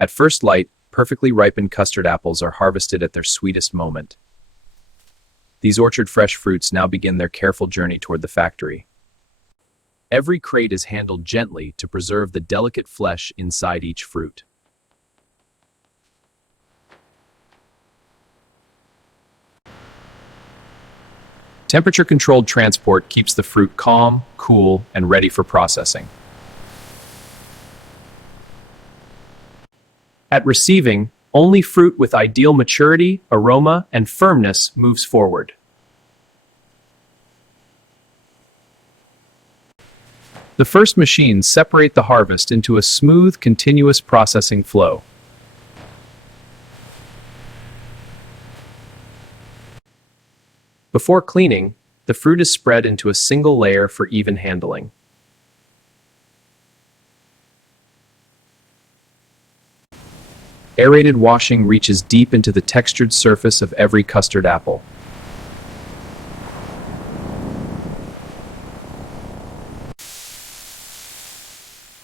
At first light, perfectly ripened custard apples are harvested at their sweetest moment. These orchard-fresh fruits now begin their careful journey toward the factory. Every crate is handled gently to preserve the delicate flesh inside each fruit. Temperature-controlled transport keeps the fruit calm, cool, and ready for processing. At receiving, only fruit with ideal maturity, aroma, and firmness moves forward. The first machines separate the harvest into a smooth, continuous processing flow. Before cleaning, the fruit is spread into a single layer for even handling. Aerated washing reaches deep into the textured surface of every custard apple.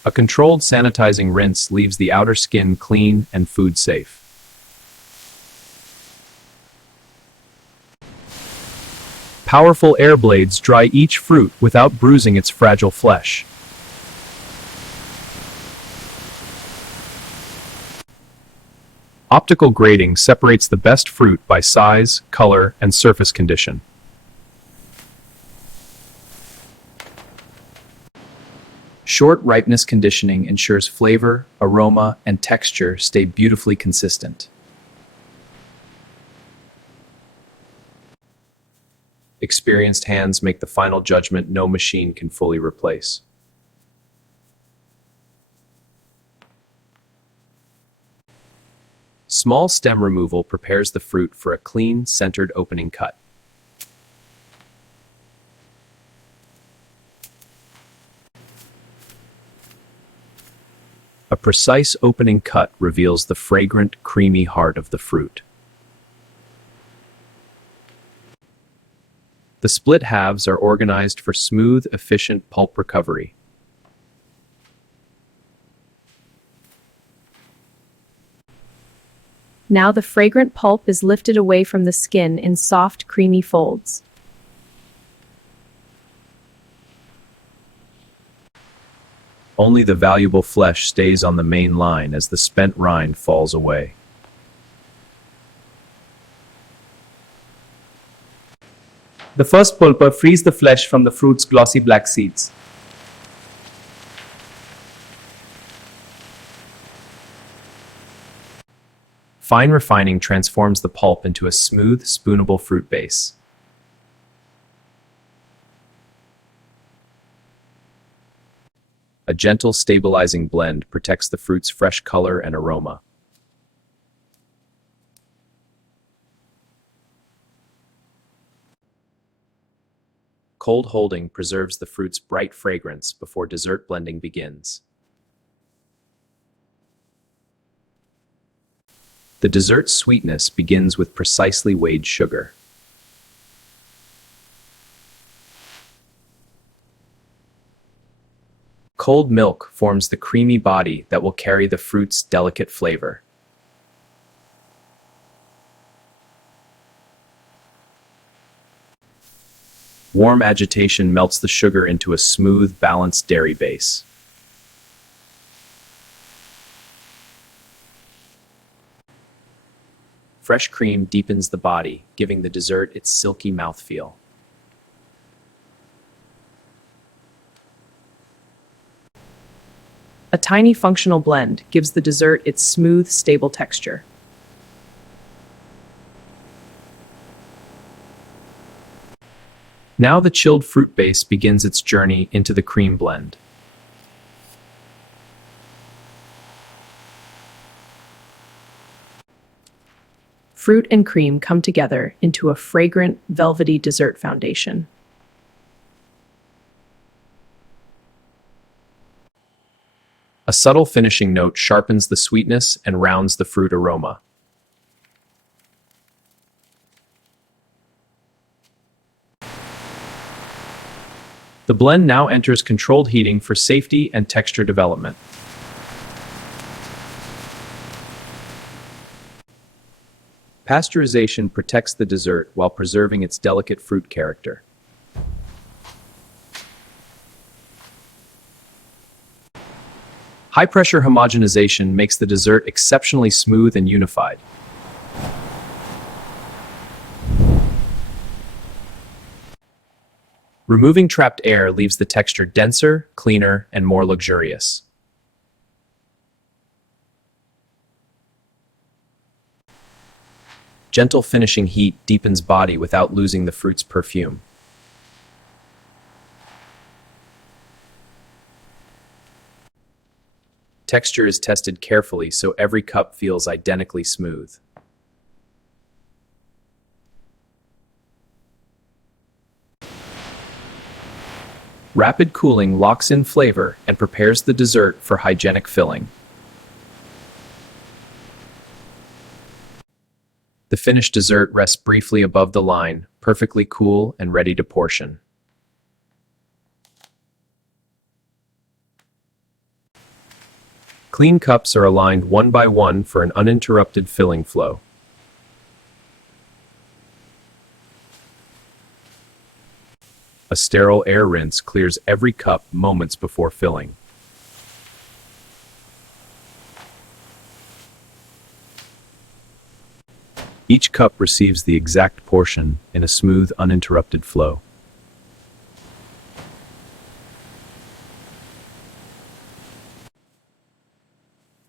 A controlled sanitizing rinse leaves the outer skin clean and food safe. Powerful air blades dry each fruit without bruising its fragile flesh. Optical grading separates the best fruit by size, color, and surface condition. Short ripeness conditioning ensures flavor, aroma, and texture stay beautifully consistent. Experienced hands make the final judgment no machine can fully replace. Small stem removal prepares the fruit for a clean, centered opening cut. A precise opening cut reveals the fragrant, creamy heart of the fruit. The split halves are organized for smooth, efficient pulp recovery. Now the fragrant pulp is lifted away from the skin in soft, creamy folds. Only the valuable flesh stays on the main line as the spent rind falls away. The first pulper frees the flesh from the fruit's glossy black seeds. Fine refining transforms the pulp into a smooth, spoonable fruit base. A gentle, stabilizing blend protects the fruit's fresh color and aroma. Cold holding preserves the fruit's bright fragrance before dessert blending begins. The dessert sweetness begins with precisely weighed sugar. Cold milk forms the creamy body that will carry the fruit's delicate flavor. Warm agitation melts the sugar into a smooth, balanced dairy base. Fresh cream deepens the body, giving the dessert its silky mouthfeel. A tiny functional blend gives the dessert its smooth, stable texture. Now the chilled fruit base begins its journey into the cream blend. Fruit and cream come together into a fragrant, velvety dessert foundation. A subtle finishing note sharpens the sweetness and rounds the fruit aroma. The blend now enters controlled heating for safety and texture development. Pasteurization protects the dessert while preserving its delicate fruit character. High-pressure homogenization makes the dessert exceptionally smooth and unified. Removing trapped air leaves the texture denser, cleaner, and more luxurious. Gentle finishing heat deepens body without losing the fruit's perfume. Texture is tested carefully so every cup feels identically smooth. Rapid cooling locks in flavor and prepares the dessert for hygienic filling. The finished dessert rests briefly above the line, perfectly cool and ready to portion. Clean cups are aligned one by one for an uninterrupted filling flow. A sterile air rinse clears every cup moments before filling. Each cup receives the exact portion in a smooth, uninterrupted flow.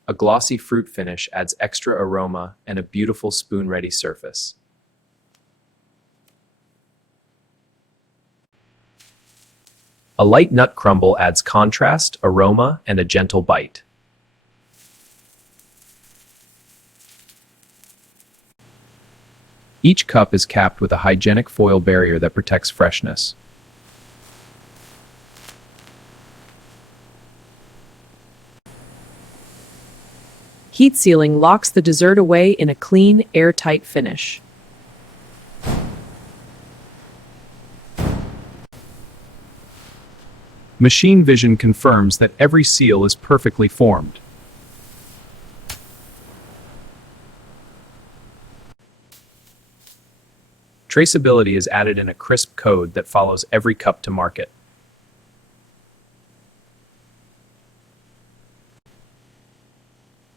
A glossy fruit finish adds extra aroma and a beautiful spoon-ready surface. A light nut crumble adds contrast, aroma, and a gentle bite. Each cup is capped with a hygienic foil barrier that protects freshness. Heat sealing locks the dessert away in a clean, airtight finish. Machine vision confirms that every seal is perfectly formed. Traceability is added in a crisp code that follows every cup to market.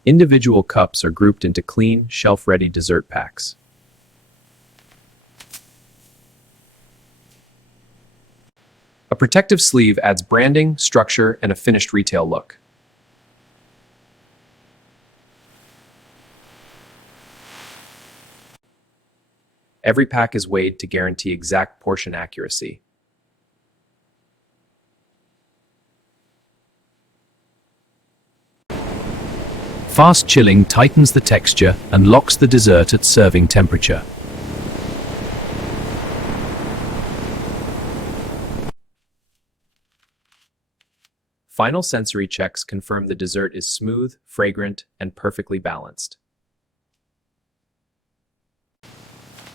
Individual cups are grouped into clean, shelf-ready dessert packs. A protective sleeve adds branding, structure, and a finished retail look. Every pack is weighed to guarantee exact portion accuracy. Fast chilling tightens the texture and locks the dessert at serving temperature. Final sensory checks confirm the dessert is smooth, fragrant, and perfectly balanced.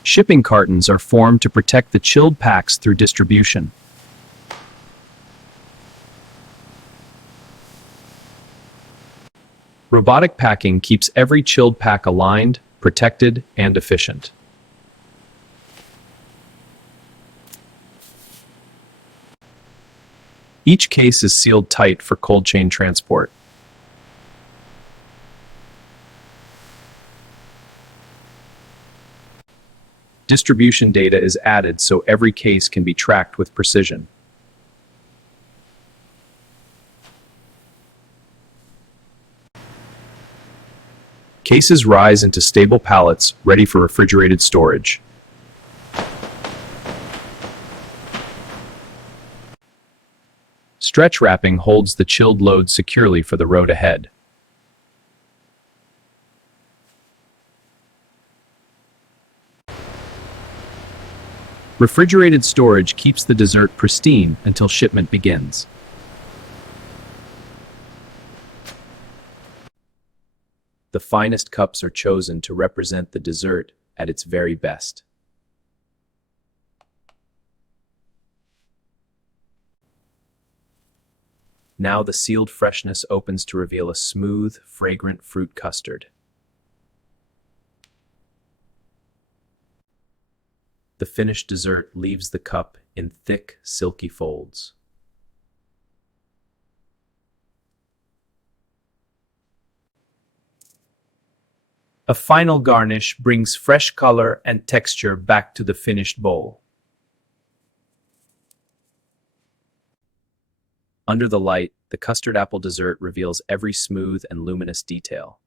Shipping cartons are formed to protect the chilled packs through distribution. Robotic packing keeps every chilled pack aligned, protected, and efficient. Each case is sealed tight for cold chain transport. Distribution data is added so every case can be tracked with precision. Cases rise into stable pallets, ready for refrigerated storage. Stretch wrapping holds the chilled load securely for the road ahead. Refrigerated storage keeps the dessert pristine until shipment begins. The finest cups are chosen to represent the dessert at its very best. Now the sealed freshness opens to reveal a smooth, fragrant fruit custard. The finished dessert leaves the cup in thick, silky folds. A final garnish brings fresh color and texture back to the finished bowl. Under the light, the custard apple dessert reveals every smooth and luminous detail.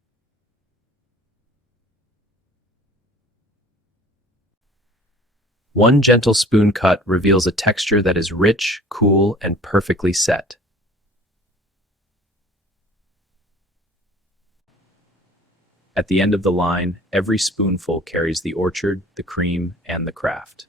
One gentle spoon cut reveals a texture that is rich, cool, and perfectly set. At the end of the line, every spoonful carries the orchard, the cream, and the craft.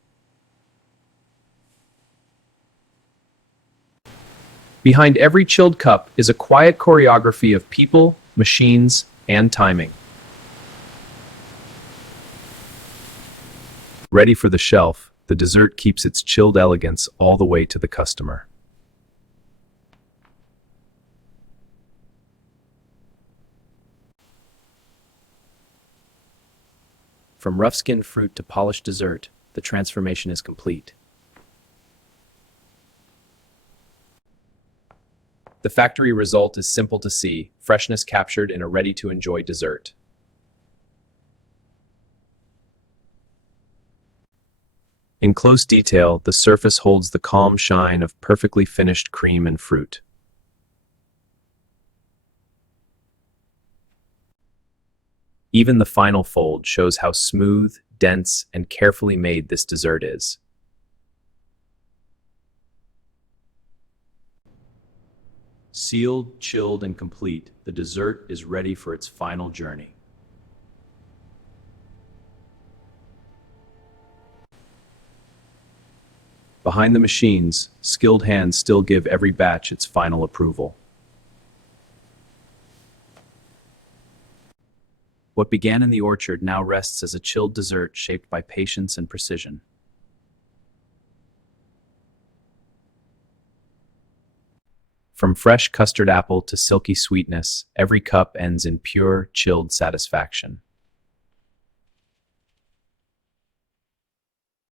Behind every chilled cup is a quiet choreography of people, machines, and timing. Ready for the shelf, the dessert keeps its chilled elegance all the way to the customer. From rough-skinned fruit to polished dessert, the transformation is complete. The factory result is simple to see, freshness captured in a ready-to-enjoy dessert. In close detail, the surface holds the calm shine of perfectly finished cream and fruit. Even the final fold shows how smooth, dense, and carefully made this dessert is. Sealed, chilled, and complete, the dessert is ready for its final journey. Behind the machines, skilled hands still give every batch its final approval. What began in the orchard now rests as a chilled dessert shaped by patience and precision. From fresh custard apple to silky sweetness, every cup ends in pure, chilled satisfaction.